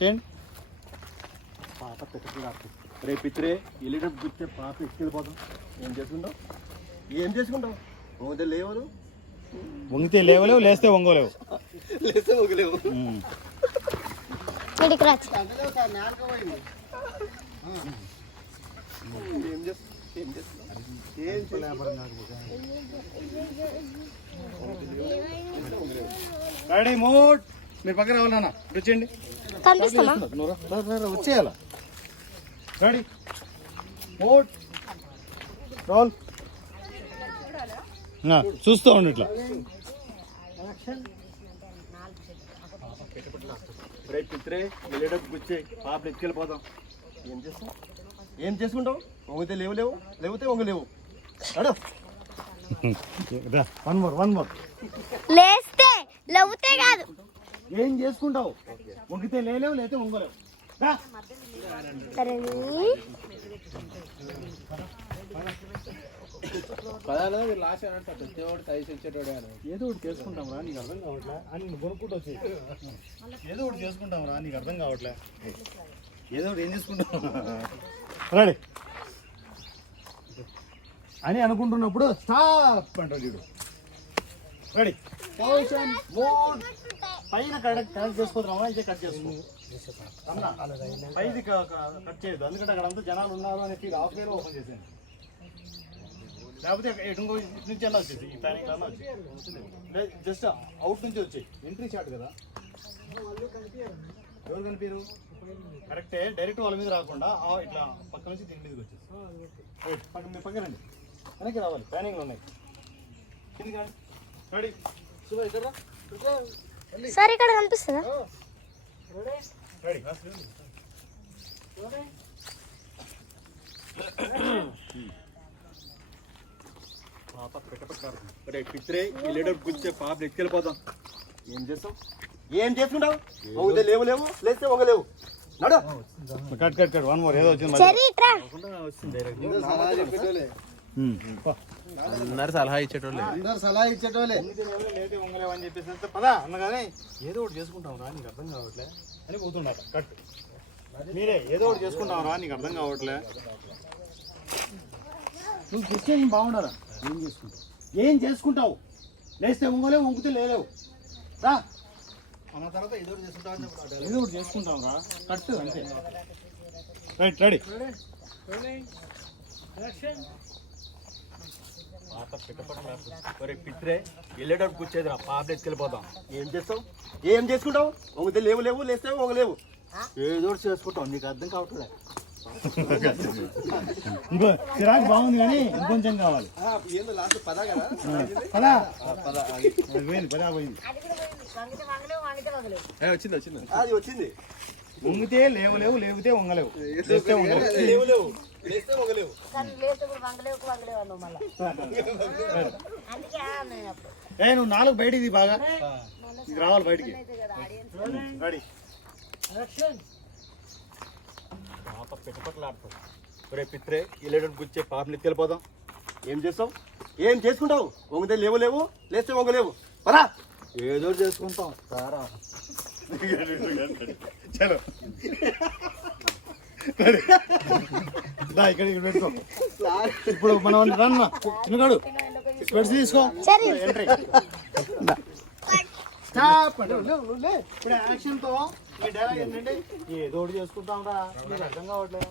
చేయండి. పాప రేపు ఇద్దరే వెళ్ళేటప్పుడు గుర్తే పాప ఎక్కిపోతాం. ఏం చేసుకుంటావు? ఏం చేసుకుంటావు? ఓదే లేవరు, వంగితే లేవలేవు, లేస్తే వంగలేవు. లేస్తే వంగలేవు. ఏం చేస్తున్నావు? Ready mood. మీరు పక్కన రావాలన్నా వచ్చేయండి. వచ్చేయాల. Ready mood roll. చూస్తూ ఉండి ఇట్లా. రేపు ఇద్దరే వెళ్ళేటప్పుడు గుచ్చే పాప ఎత్తుకెళ్ళిపోతాం. ఏం చేస్తావు? ఏం చేసుకుంటావు? వంగితే లేవులేవు, లేవుతే వంగలేవు. అడు వన్ మోర్. లేస్తే లేవుతే కాదు. ఏం చేసుకుంటావు? వంగితే లేలేవు, లేతే వంగలేవు. ఏదో ఒకటి చేసుకుంటాం రా, నీకు అర్థం కావట్లే అని కొనుక్కుంటూ వచ్చి ఏదో ఒకటి చేసుకుంటాం రా, నీకు అర్థం కావట్లే. ఏదో ఒకటి ఏం చేసుకుంటాం రెడీ అని అనుకుంటున్నప్పుడు స్టాప్ అంటాడు చూడు. Ready position mode. పైన కట్ చేసుకోవద్దామా, ఇదే కట్ చేసుకో. పైది కట్ చేయదు, ఎందుకంటే అక్కడ అంతా జనాలు ఉన్నారు అని హాఫ్ గేర్ ఓపెన్ చేసాను. లేకపోతే ఇటు నుంచి ఎలా వచ్చేసి ఈ ప్యానింగ్ అలా వచ్చి జస్ట్ అవుట్ నుంచి వచ్చాయి. ఎంట్రీ షాట్ కదా, ఎవరు కనిపించరు. కరెక్టే, డైరెక్ట్ వాళ్ళ మీద రాకుండా ఇట్లా పక్క నుంచి దీని మీదకి వచ్చేసి మీ పక్కనండి, వెనక్కి రావాలి. ప్యానింగ్లు ఉన్నాయి. రెడీ సార్ ఇక్కడ కనిపిస్తుందా? రెడీ పిత్రే వెళ్ళేటప్పుడు గుర్చే పాప ఎత్తుకెళ్ళిపోతాం. ఏం చేస్తావు? ఏం చేసుకుంటావు? వంగితే లేవులేవు, లేస్తే వంగలేవు. నడు. Cut one more. ఏదో వచ్చింది అందరు సలహా ఇచ్చేటోళ్ళే. లేతే వంగలేవు అని చెప్పేసి పదా అన్నగానే ఏదో ఒకటి చేసుకుంటాం రా, నీకు అర్థం కావట్లే అని పోతున్నారు. కట్ మీరే ఏదో ఒకటి చేసుకుంటాం రా, నీకు అర్థం కావట్లే. నువ్వు సిచ్యువేషన్ బాగుండాలా. ఏం చేసుకుంటావు? లేస్తే వంగలేవు, వంగితే లేలేవు. రా అన్న తర్వాత ఏదో ఒకటి చేసుకుంటావు. ఏదో ఒకటి చేసుకుంటాం రా, కట్టు అంతే. Right ready. పిత్రే వెళ్ళేటప్పుడు కూర్చేది రా, పాప ఎత్తుకెళ్ళిపోతాం. ఏం చేస్తావు? ఏం చేసుకుంటావు? వంగితే లేవులేవు, లేస్తే వంగలేవు. ఏదో ఒకటి చేసుకుంటావు, నీకు అర్థం కావట్లేదు. ఇంకో చిరాకు బాగుంది కానీ ఇంకొంచెం కావాలి. అది వచ్చింది. వంగితే లేవులేవు, లేవితే వంగలేవు, లేస్తే వంగలేవు. నువ్వు నాలుగు బయటికి బాగా రావాలి బయటికి. రెడీ రేపు పిత్రే వెళ్ళేటప్పుడు గుచ్చే పాపని ఎత్తుకెళ్ళిపోతాం. ఏం చేస్తావు? ఏం చేసుకుంటావు? వంగితే లేవులేవు, లేస్తే వంగలేవు. పరా ఏదో చేసుకుంటాం. సారా చలో ఇక్కడ పెట్టుకో. ఇప్పుడు మనం రన్న చిన్నగాడు స్పెట్స్ తీసుకో. Entry stop. ఇప్పుడు యాక్షన్ తో ఈ డైలాగ్ ఏంటంటే ఏదో ఒకటి చేసుకుంటాం రా, మీకు అర్థం కావట్లేదు.